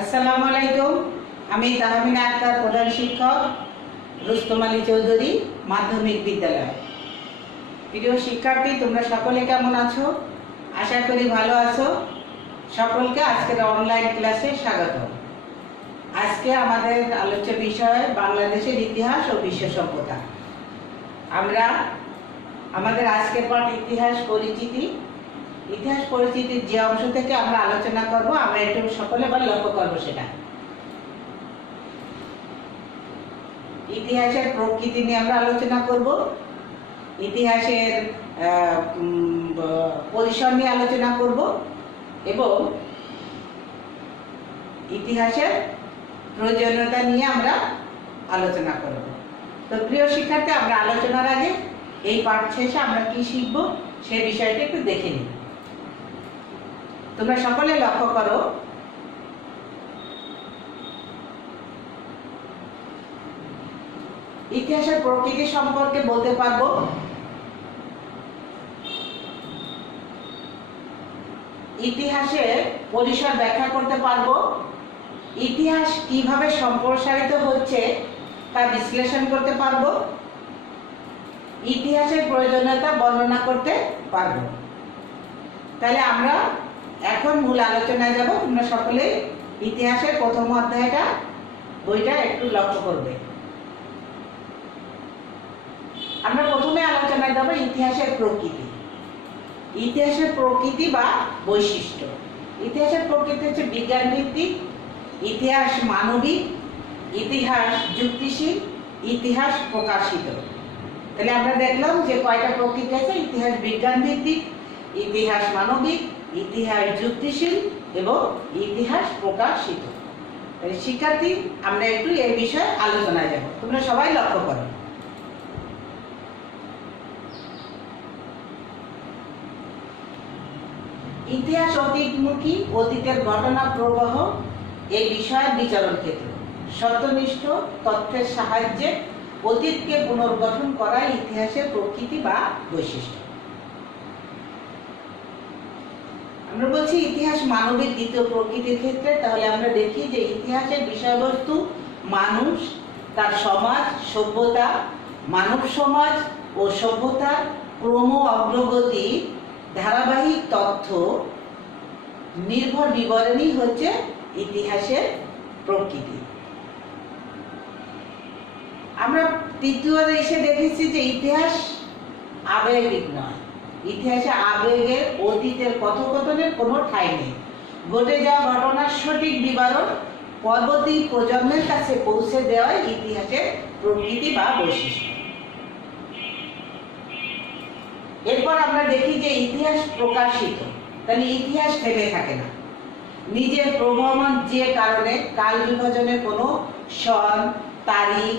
আসসালামু আলাইকুম। আমি তাহমিনা আক্তার, প্রধান শিক্ষক, রুস্তম আলী চৌধুরী মাধ্যমিক বিদ্যালয়। প্রিয় শিক্ষার্থী, তোমরা সকলে কেমন আছো? আশা করি ভালো আছো। সকলকে আজকের অনলাইন ক্লাসে স্বাগত। আজকে আমাদের আলোচ্য বিষয় বাংলাদেশের ইতিহাস ও বিশ্ব সভ্যতা। আমরা আমাদের আজকের পাঠ ইতিহাস পরিচিতি। ইতিহাস পরিচিতির যে অংশ থেকে আমরা আলোচনা করব, আমরা একটু সকলে লক্ষ্য করব সেটা ইতিহাসের প্রকৃতি নিয়ে আমরা আলোচনা করব। ইতিহাসের পরিসর নিয়ে আলোচনা করব এবং ইতিহাসের প্রয়োজনীয়তা নিয়ে আমরা আলোচনা করব। তো প্রিয় শিক্ষার্থী, আমরা আলোচনার আগে এই পাঠ শেষে আমরা কি শিখব সে বিষয়টা একটু দেখে নিই। তোমরা সকলে লক্ষ্য করো, ইতিহাসের প্রকৃতি সম্পর্কে বলতে পারবো, ইতিহাসের পরিসর ব্যাখ্যা করতে পারবো, ইতিহাস কিভাবে সম্প্রসারিত হচ্ছে তা বিশ্লেষণ করতে পারবো, ইতিহাসের প্রয়োজনীয়তা বর্ণনা করতে পারবো। তাহলে আমরা এখন মূল আলোচনায় যাব। তোমরা সকলে ইতিহাসের প্রথম অধ্যায়টা বইটা একটু লক্ষ্য করবে। আমরা প্রথমে আলোচনায় যাব ইতিহাসের প্রকৃতি। ইতিহাসের প্রকৃতি বা বৈশিষ্ট্য। ইতিহাসের প্রকৃতি হচ্ছে বিজ্ঞান ভিত্তিক, ইতিহাস মানবিক, ইতিহাস যুক্তিশীল, ইতিহাস প্রকাশিত। তাহলে আমরা দেখলাম যে কয়টা প্রকৃতি আছে: ইতিহাস বিজ্ঞান ভিত্তিক, ইতিহাস মানবিক, ইতিহাস যুক্তিশীল এবং ইতিহাস প্রকাশিত। তাহলে শিক্ষার্থী, আমরা একটু এই বিষয়ে আলোচনায় যাব। তোমরা সবাই লক্ষ্য করো। ইতিহাস অতীতমুখী, অতীতের ঘটনা প্রবাহ এই বিষয়ের বিচরণ ক্ষেত্র। সত্যনিষ্ঠ তথ্যের সাহায্যে অতীতকে পুনর্গঠন করা ইতিহাসের প্রকৃতি বা বৈশিষ্ট্য। আমরা বলছি ইতিহাস মানবিক দ্বিতীয় প্রকৃতির ক্ষেত্রে। তাহলে আমরা দেখি যে ইতিহাসের বিষয়বস্তু মানুষ, তার সমাজ, সভ্যতা, মানব সমাজ ও সভ্যতার ক্রম অগ্রগতি ধারাবাহিক তথ্য নির্ভর বিবরণী হচ্ছে ইতিহাসের প্রকৃতি। আমরা তৃতীয় এসে দেখেছি যে ইতিহাস আবেগিক নয়। ইতিহাসে আবেগের, অতীতের কথোপকথনের কোনো ঠাঁই নেই। ঘটে যাওয়া ঘটনার সঠিক বিবরণ পরবর্তী প্রজন্মের কাছে পৌঁছে দেওয়াই ইতিহাসের প্রকৃতি বা বৈশিষ্ট্য। এরপর আমরা দেখি যে ইতিহাস প্রকাশিত। তাহলে ইতিহাস থেমে থাকে না। নিজের প্রবহমান যে কারণে কাল বিভাজনের কোনো সন, তারিখ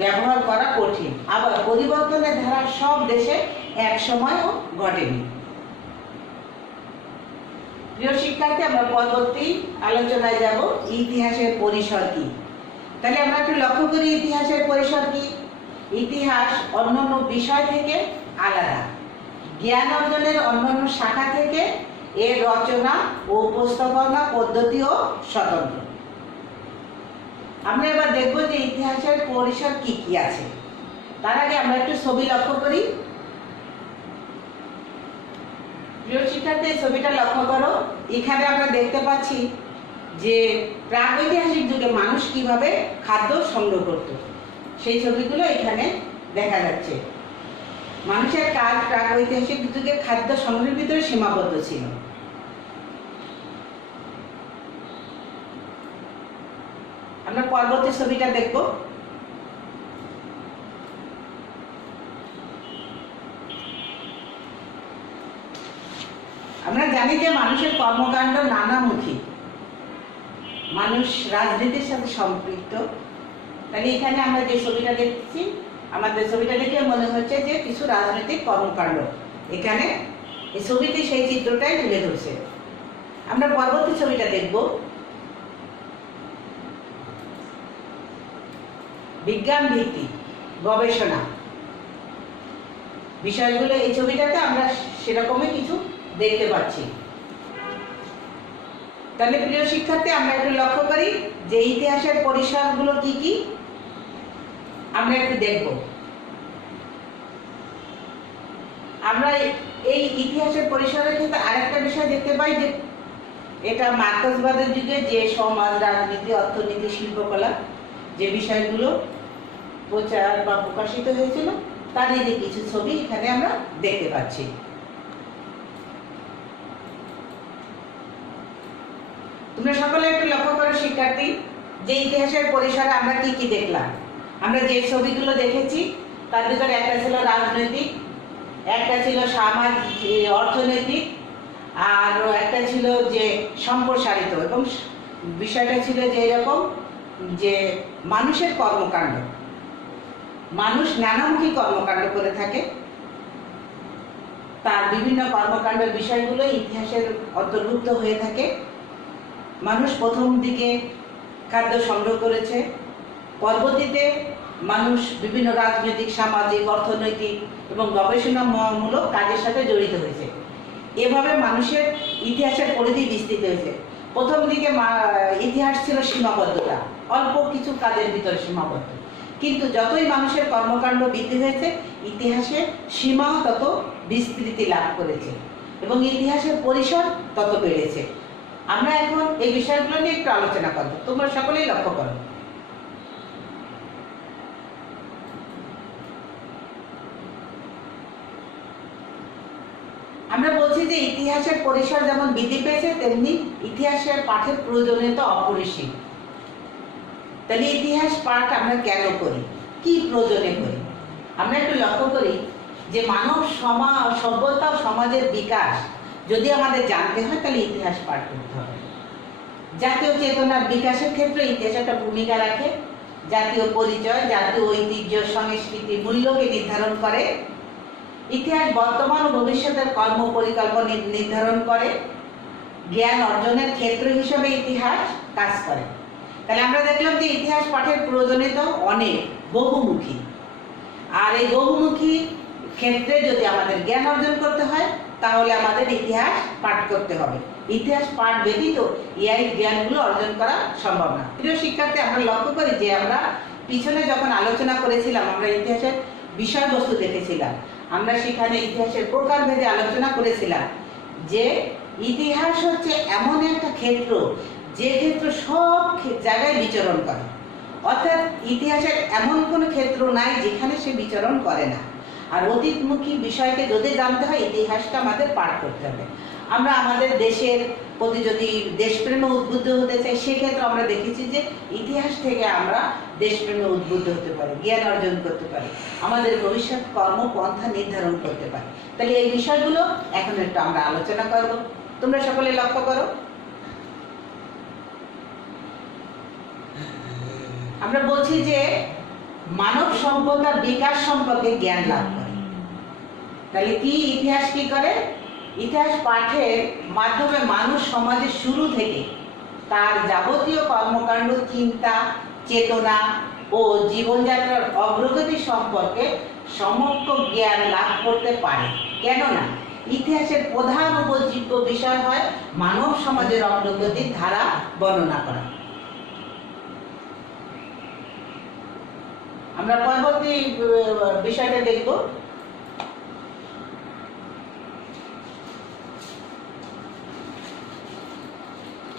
ব্যবহার করা কঠিন। আবার পরিবর্তনের ধারা সব দেশে এক সময়ও ঘটেনি। প্রিয় শিক্ষার্থী, আমরা পরবর্তী আলোচনায় যাব ইতিহাসের পরিসর কি। তাহলে আমরা একটু লক্ষ্য করি ইতিহাসের পরিসর কি। ইতিহাস অন্যান্য বিষয় থেকে আলাদা। জ্ঞান অর্জনের অন্যান্য শাখা থেকে এর রচনা ও উপস্থাপনা পদ্ধতিও স্বতন্ত্র। আমরা এবার দেখব যে ইতিহাসের পরিসর কি কি আছে। তার আগে আমরা একটু ছবি লক্ষ্য করি। প্রিয় শিক্ষার্থী, ছবিটা লক্ষ্য করো। এখানে আমরা দেখতে পাচ্ছি যে প্রাগৈতিহাসিক যুগে মানুষ কিভাবে খাদ্য সংগ্রহ করত, সেই ছবিগুলো এখানে দেখা যাচ্ছে। মানুষের কাজ প্রাগৈতিহাসিক যুগে খাদ্য সংগ্রহের ভিতরে সীমাবদ্ধ ছিল। আমরা পরবর্তী ছবিটা দেখব। আমরা জানি যে মানুষের কর্মকাণ্ড নানামুখী। মানুষ রাজনীতির সাথে সম্পৃক্ত। তাহলে এখানে আমরা যে ছবিটা দেখছি, আমাদের ছবিটা দেখে মনে হচ্ছে যে কিছু রাজনৈতিক কর্মকাণ্ড এখানে এই ছবিতে সেই চিত্রটাই তুলে ধরছে। আমরা পরবর্তী ছবিটা দেখব। বিজ্ঞান ভিত্তিক গবেষণা বিষয়গুলো এই ছবিটাতে আমরা সেরকমই কিছু দেখতে পাচ্ছি। তাহলে প্রিয় শিক্ষার্থী, আমরা একটু লক্ষ্য করি যে ইতিহাসের পরিসরগুলো কি কি আমরা একটু দেখব। আমরা এই ইতিহাসের পরিসরের ক্ষেত্রে আরেকটা বিষয় দেখতে পাই যে এটা মার্কসবাদের যুগে যে সমাজ, রাজনীতি, অর্থনীতি, শিল্পকলা যে বিষয়গুলো প্রচার বা প্রকাশিত হয়েছিল তারই যে কিছু ছবি এখানে আমরা দেখতে পাচ্ছি। তোমরা সকলে একটু লক্ষ্য করো শিক্ষার্থী, যে ইতিহাসের পরিসরে আমরা কি কি দেখলাম। আমরা যে ছবিগুলো দেখেছি তার ভিতরে একটা ছিল রাজনৈতিক, একটা ছিল সামাজিক অর্থনৈতিক, আর একটা ছিল যে সম্প্রসারিত, এবং বিষয়টা ছিল যে এরকম যে মানুষের কর্মকাণ্ড, মানুষ নানামুখী কর্মকাণ্ড করে থাকে, তার বিভিন্ন কর্মকাণ্ডের বিষয়গুলো ইতিহাসের অন্তর্ভুক্ত হয়ে থাকে। মানুষ প্রথম দিকে খাদ্য সংগ্রহ করেছে, পরবর্তীতে মানুষ বিভিন্ন রাজনৈতিক, সামাজিক, অর্থনৈতিক এবং গবেষণামূলক কাজের সাথে জড়িত হয়েছে। এভাবে মানুষের ইতিহাসের পরিধি বিস্তৃত হয়েছে। প্রথম দিকে ইতিহাস ছিল সীমাবদ্ধতা, অল্প কিছু কাজের ভিতরে সীমাবদ্ধ, কিন্তু যতই মানুষের কর্মকাণ্ড বৃদ্ধি হয়েছে ইতিহাসের সীমাও তত বিস্তৃতি লাভ করেছে এবং ইতিহাসের পরিসর তত বেড়েছে। আমরা এখন এই বিষয়গুলো নিয়ে একটু আলোচনা করব, তোমরা সকলেই লক্ষ্য করো। আমরা বলছি যে ইতিহাসের পরিসর যেমন বৃদ্ধি পেয়েছে তেমনি ইতিহাসের পাঠের প্রয়োজনীয়তা অপরিসীম। তাহলে ইতিহাস পাঠ আমরা কেন করি, কি প্রয়োজনে করি? আমরা একটু লক্ষ্য করি যে মানব সভ্যতা ও সমাজের বিকাশ যদি আমাদের জানতে হয় তাহলে ইতিহাস পাঠ করতে হবে। জাতীয় চেতনার বিকাশের ক্ষেত্রে ইতিহাস একটা ভূমিকা রাখে। জাতীয় পরিচয়, জাতীয় ঐতিহ্য, সংস্কৃতি, মূল্যকে নির্ধারণ করে। ইতিহাস বর্তমান ও ভবিষ্যতের কর্ম পরিকল্পনা নির্ধারণ করে। জ্ঞান অর্জনের ক্ষেত্র হিসেবে ইতিহাস কাজ করে। তাহলে আমরা দেখলাম যে ইতিহাস পাঠের প্রয়োজনীয়তা অনেক বহুমুখী, আর এই বহুমুখী ক্ষেত্রে যদি আমাদের জ্ঞান অর্জন করতে হয় তাহলে আমাদের ইতিহাস পাঠ করতে হবে। ইতিহাস পাঠ ব্যতীত এই জ্ঞানগুলো অর্জন করা সম্ভব না। প্রিয় শিক্ষার্থী, আমরা লক্ষ্য করি যে আমরা পিছনে যখন আলোচনা করেছিলাম, আমরা ইতিহাসের বিষয়বস্তু দেখেছিলাম, আমরা সেখানে ইতিহাসের প্রকারভেদে আলোচনা করেছিলাম যে ইতিহাস হচ্ছে এমন একটা ক্ষেত্র যে ক্ষেত্র সব জায়গায় বিচরণ করে, অর্থাৎ ইতিহাসের এমন কোনো ক্ষেত্র নাই যেখানে সে বিচরণ করে না। আর অতীতমুখী বিষয়কে যদি জানতে হয় ইতিহাসটা আমাদের পাঠ করতে হবে। আমরা আমাদের দেশের প্রতি যদি দেশপ্রেমে উদ্বুদ্ধ হতে চাই সেক্ষেত্রে আমরা দেখেছি যে ইতিহাস থেকে আমরা দেশপ্রেমে উদ্বুদ্ধ হতে পারি, জ্ঞান অর্জন করতে পারি, আমাদের ভবিষ্যৎ কর্মপন্থা নির্ধারণ করতে পারি। তাহলে এই বিষয়গুলো এখন একটু আমরা আলোচনা করব, তোমরা সকলে লক্ষ্য করো। আমরা বলছি যে মানব সভ্যতার বিকাশ সম্পর্কে জ্ঞান লাভ করে। তাহলে কি ইতিহাস কি করে? ইতিহাস পাঠের মাধ্যমে মানুষ সমাজের শুরু থেকে তার যাবতীয় কর্মকাণ্ড, চিন্তা, চেতনা ও জীবনযাত্রার অগ্রগতি সম্পর্কে সমগ্র জ্ঞান লাভ করতে পারে। কেননা ইতিহাসের প্রধান উপজীব্য বিষয় হয় মানব সমাজের অগ্রগতির ধারা বর্ণনা করা। আমরা পরবর্তী বিষয়টা দেখব।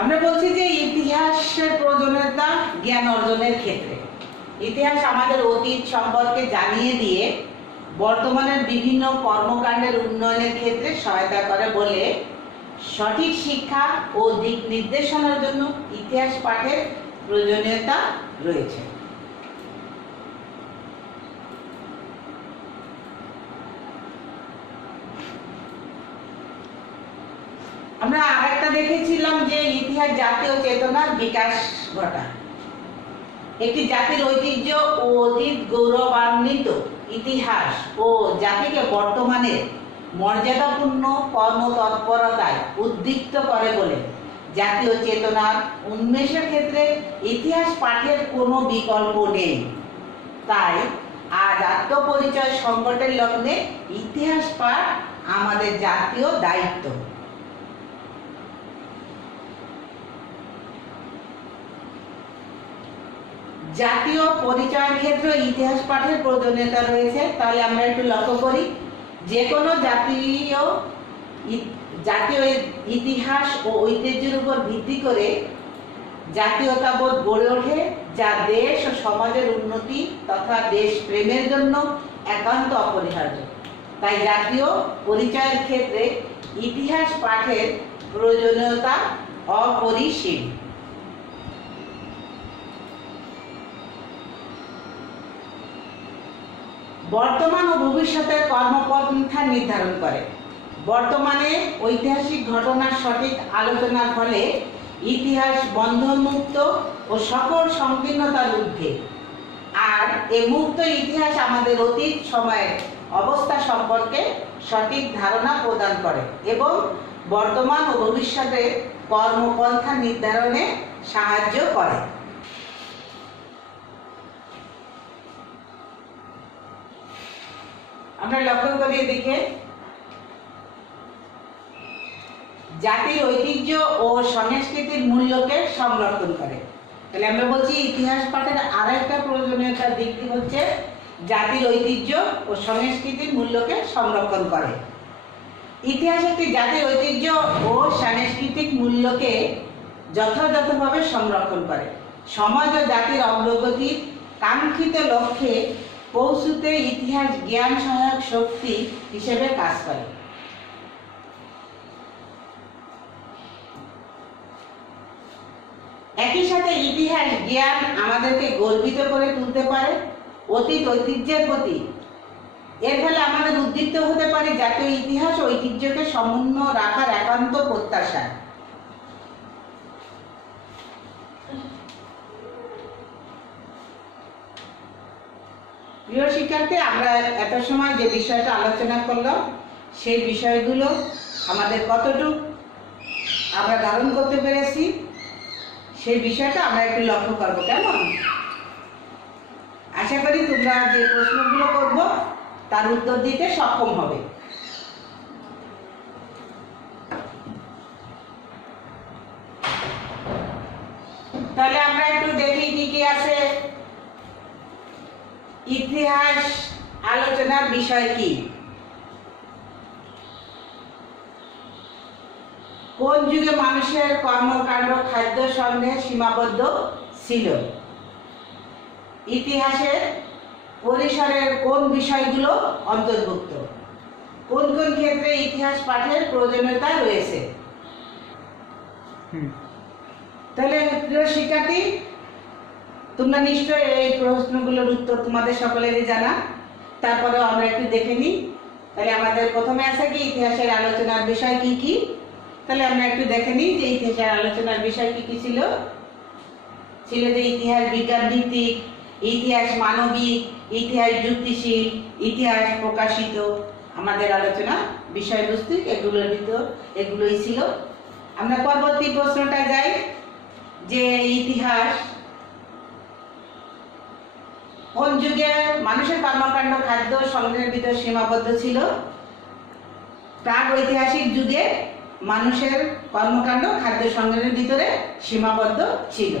আমরা বলছি যে ইতিহাসের প্রয়োজনীয়তা জ্ঞান অর্জনের ক্ষেত্রে। ইতিহাস আমাদের অতীত সম্পর্কে জানিয়ে দিয়ে বর্তমানের বিভিন্ন কর্মকাণ্ডের উন্নয়নের ক্ষেত্রে সহায়তা করে বলে সঠিক শিক্ষা ও দিক নির্দেশনার জন্য ইতিহাস পাঠের প্রয়োজনীয়তা রয়েছে। আমরা আরেকটা দেখেছিলাম যে ইতিহাস জাতীয় চেতনার বিকাশ ঘটায়। একটি জাতির ঐতিহ্য ও অতীত গৌরবান্বিত ইতিহাস ও জাতিকে বর্তমানে মর্যাদাপূর্ণ কর্মতৎপরতায় উদ্দীপ্ত করে বলে জাতীয় চেতনার উন্মেষের ক্ষেত্রে ইতিহাস পাঠের কোনো বিকল্প নেই। তাই আজ আত্মপরিচয় সংকটের লগ্নে ইতিহাস পাঠ আমাদের জাতীয় দায়িত্ব। জাতীয় পরিচয়ের ক্ষেত্রে ইতিহাস পাঠের প্রয়োজনীয়তা রয়েছে। তাহলে আমরা একটু লক্ষ্য করি, যে কোনো জাতীয় ইতিহাস ও ঐতিহ্যের উপর ভিত্তি করে জাতীয়তাবোধ গড়ে ওঠে, যা দেশ ও সমাজের উন্নতি তথা দেশ প্রেমের জন্য একান্ত অপরিহার্য। তাই জাতীয় পরিচয়ের ক্ষেত্রে ইতিহাস পাঠের প্রয়োজনীয়তা অপরিসীম। বর্তমান ও ভবিষ্যতের কর্মপন্থা নির্ধারণ করে। বর্তমানে ঐতিহাসিক ঘটনার সঠিক আলোচনার ফলে ইতিহাস বন্ধনমুক্ত ও সকল সংকীর্ণতার ঊর্ধ্বে। আর এই মুক্ত ইতিহাস আমাদের অতীত সময়ের অবস্থা সম্পর্কে সঠিক ধারণা প্রদান করে এবং বর্তমান ও ভবিষ্যতের কর্মপন্থা নির্ধারণে সাহায্য করে। আমরা লক্ষ্য করি এদিকে, জাতির ঐতিহ্য ও সংস্কৃতির মূল্যকে সংরক্ষণ করে। তাহলে আমরা বলছি ইতিহাস পাঠের আরেকটা প্রয়োজনীয়তার দিকটি হচ্ছে জাতির ঐতিহ্য ও সংস্কৃতির মূল্যকে সংরক্ষণ করে। ইতিহাস একটি জাতির ঐতিহ্য ও সাংস্কৃতিক মূল্যকে যথাযথভাবে সংরক্ষণ করে। সমাজ ও জাতির অগ্রগতির কাঙ্ক্ষিত লক্ষ্যে পৌঁছতে ইতিহাস জ্ঞান সহায়ক শক্তি হিসেবে কাজ করে। একই সাথে ইতিহাস জ্ঞান আমাদেরকে গর্বিত করে তুলতে পারে অতীত ঐতিহ্যের প্রতি। এর ফলে আমাদের উদ্দীপ্ত হতে পারে জাতীয় ইতিহাস ও ঐতিহ্যকে সমুন্নত রাখার একান্ত প্রত্যাশা। প্রিয় শিক্ষার্থী, আমরা এত সময় যে বিষয়টা আলোচনা করলাম সেই বিষয়গুলো আমাদের কতটুকু আমরা ধারণ করতে পেরেছি সেই বিষয়টা আমরা একটু লক্ষ্য করব। কেমন? আশা করি তোমরা যে প্রশ্নগুলো করব তার উত্তর দিতে সক্ষম হবে। তাহলে আমরা একটু দেখি কি কি আছে। ইতিহাস আলোচনার বিষয় কি? কোন যুগে মানুষের কর্মকাণ্ড খাদ্য সঙ্গে সীমাবদ্ধ ছিল? ইতিহাসের পরিসরের কোন বিষয়গুলো অন্তর্ভুক্ত? কোন কোন ক্ষেত্রে ইতিহাস পাঠের প্রয়োজনীয়তা রয়েছে? তাহলে প্রিয় শিক্ষার্থী, তোমরা নিশ্চয়ই এই প্রশ্নগুলোর উত্তর তোমাদের সকলেরই জানা। তারপরে আমরা একটু দেখে নিই। তাহলে আমাদের প্রথমে আছে কি ইতিহাসের আলোচনার বিষয় কি কি। তাহলে আমরা একটু দেখে নিই যে ইতিহাসের আলোচনার বিষয় কি কি ছিল। ছিল যে ইতিহাস বিজ্ঞান ভিত্তিক, ইতিহাস মানবিক, ইতিহাস যুক্তিশীল, ইতিহাস প্রকাশিত। আমাদের আলোচনা বিষয়বস্তু এগুলোর ভিতর এগুলোই ছিল। আমরা পরবর্তী প্রশ্নটা যাই যে ইতিহাস কোন যুগে মানুষের কর্মকাণ্ড খাদ্য সংগ্রহের ভিতর সীমাবদ্ধ ছিল? প্রাক ঐতিহাসিক যুগে মানুষের কর্মকাণ্ড খাদ্য সংগ্রহের ভিতরে সীমাবদ্ধ ছিল।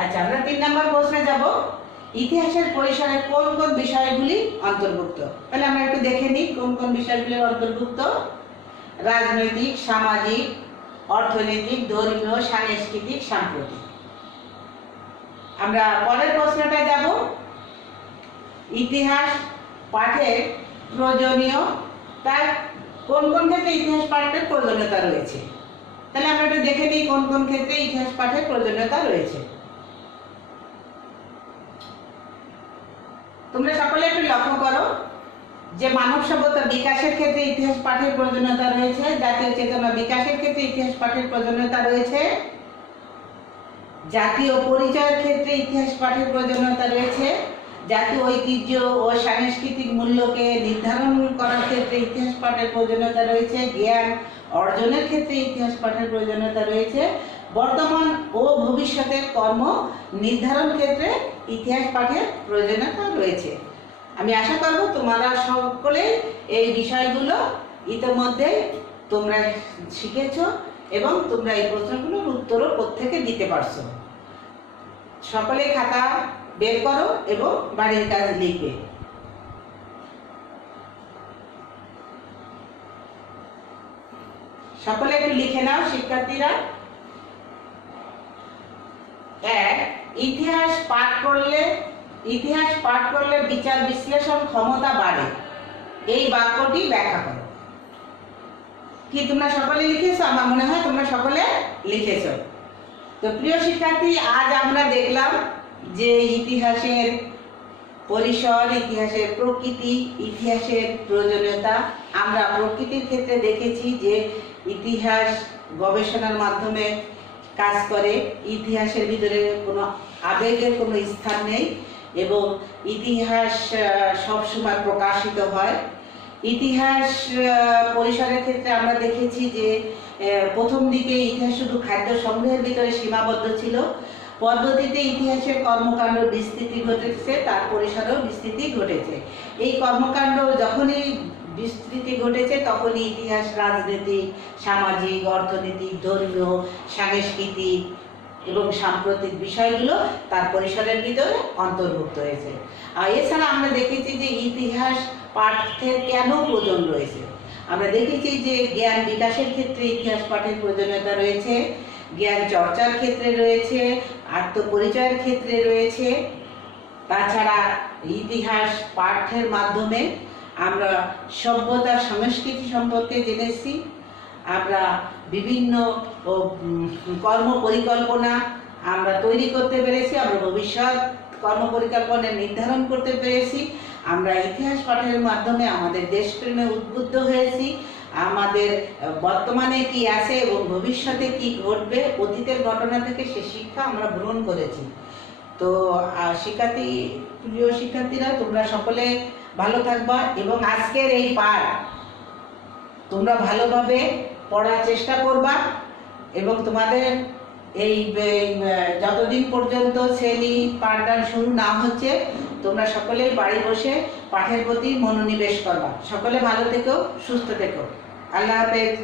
আচ্ছা, আমরা 3 নম্বর প্রশ্নে যাব। ইতিহাসের পরিসরে কোন কোন বিষয়গুলি অন্তর্ভুক্ত? তাহলে আমরা একটু দেখে নিই কোন কোন বিষয়গুলি অন্তর্ভুক্ত। রাজনৈতিক, সামাজিক, অর্থনৈতিক, ধর্মীয়, সাংস্কৃতিক, সাম্প্রতিক। আমরা পরের প্রশ্নটা যাব। ইতিহাস পাঠের প্রয়োজনীয় তার কোন কোন ক্ষেত্রে ইতিহাস পাঠের প্রয়োজনীয়তা রয়েছে? তাহলে আমরা একটু দেখে নিই কোন কোন ক্ষেত্রে ইতিহাস পাঠের প্রয়োজনীয়তা রয়েছে। তোমরা সকলে একটু লক্ষ্য করো যে মানব সভ্যতা বিকাশের ক্ষেত্রে ইতিহাস পাঠের প্রয়োজনীয়তা রয়েছে, জাতীয় চেতনা বিকাশের ক্ষেত্রে ইতিহাস পাঠের প্রয়োজনীয়তা রয়েছে, জাতীয় পরিচয়ের ক্ষেত্রে ইতিহাস পাঠের প্রয়োজনীয়তা রয়েছে, জাতীয় ঐতিহ্য ও সাংস্কৃতিক মূল্যকে নির্ধারণ করার ক্ষেত্রে ইতিহাস পাঠের প্রয়োজনীয়তা রয়েছে, জ্ঞান অর্জনের ক্ষেত্রে ইতিহাস পাঠের প্রয়োজনীয়তা রয়েছে, বর্তমান ও ভবিষ্যতের কর্ম নির্ধারণ ক্ষেত্রে ইতিহাস পাঠের প্রয়োজনীয়তা রয়েছে। আমি আশা করব তোমরা সকলে এই বিষয়গুলো ইতিমধ্যে তোমরা শিখেছো এবং তোমরা এই প্রশ্নগুলোর উত্তরও প্রত্যেকে দিতে পারছো। সকলে খাতা বের করো এবং বাড়ির কাজ লিখবে। সকলে একটু লিখে নাও শিক্ষার্থীরা। এক, ইতিহাস পাঠ করলে বিচার বিশ্লেষণ ক্ষমতা বাড়ে। এই বাক্যটি ব্যাখ্যা করো। কি তোমরা সকলে লিখেছো? আমার মনে হয় তোমরা সকলে লিখেছো। তো প্রিয় শিক্ষার্থী, আজ আমরা দেখলাম যে ইতিহাসের পরিসর, ইতিহাসের প্রকৃতি, ইতিহাসের প্রয়োজনীয়তা। আমরা প্রকৃতির ক্ষেত্রে দেখেছি যে ইতিহাস গবেষণার মাধ্যমে কাজ করে, ইতিহাসের ভিতরে কোনো আবেগের কোনো স্থান নেই এবং ইতিহাস সবসময় প্রকাশিত হয়। ইতিহাস পরিসরের ক্ষেত্রে আমরা দেখেছি যে প্রথম দিকে ইতিহাস শুধু খাদ্য সংগ্রহের ভিতরে সীমাবদ্ধ ছিল। পদ্ধতিতে ইতিহাসের কর্মকাণ্ড বিস্তৃতি ঘটেছে, তার পরিসরেও বিস্তৃতি ঘটেছে। এই কর্মকাণ্ড যখনই বিস্তৃতি ঘটেছে তখনই ইতিহাস রাজনৈতিক, সামাজিক, অর্থনৈতিক, ধর্মীয়, সাংস্কৃতিক এবং সাম্প্রতিক বিষয়গুলো তার পরিসরের ভিতরে অন্তর্ভুক্ত হয়েছে। আর এছাড়া আমরা দেখেছি যে ইতিহাস পাঠের কেন প্রয়োজন রয়েছে। আমরা দেখেছি যে জ্ঞান বিকাশের ক্ষেত্রে ইতিহাস পাঠের প্রয়োজনীয়তা রয়েছে, জ্ঞান চর্চার ক্ষেত্রে রয়েছে, আত্মপরিচয়ের ক্ষেত্রে রয়েছে। তাছাড়া ইতিহাস পাঠের মাধ্যমে আমরা সভ্যতা সংস্কৃতি সম্পর্কে জেনেছি, আমরা বিভিন্ন কর্ম পরিকল্পনা আমরা তৈরি করতে পেরেছি, আমরা ভবিষ্যৎ কর্ম পরিকল্পনা নির্ধারণ করতে পেরেছি। আমরা ইতিহাস পাঠের মাধ্যমে আমাদের দেশপ্রেমে উদ্বুদ্ধ হয়েছি, আমাদের বর্তমানে কি আছে এবং ভবিষ্যতে কি ঘটবে, অতীতের ঘটনা থেকে সে শিক্ষা আমরা গ্রহণ করেছি। তো প্রিয় শিক্ষার্থীরা, তোমরা সকলে ভালো থাকবা এবং আজকের এই পাঠ তোমরা ভালোভাবে পড়ার চেষ্টা করবা এবং তোমাদের এই যতদিন পর্যন্ত শ্রেণী পাঠদান শুরু না হচ্ছে তোমরা সকলেই বাড়ি বসে পাঠের প্রতি মনোনিবেশ করবা। সকলে ভালো থেকো, সুস্থ থেকো। আল্লাহ হাফেজ।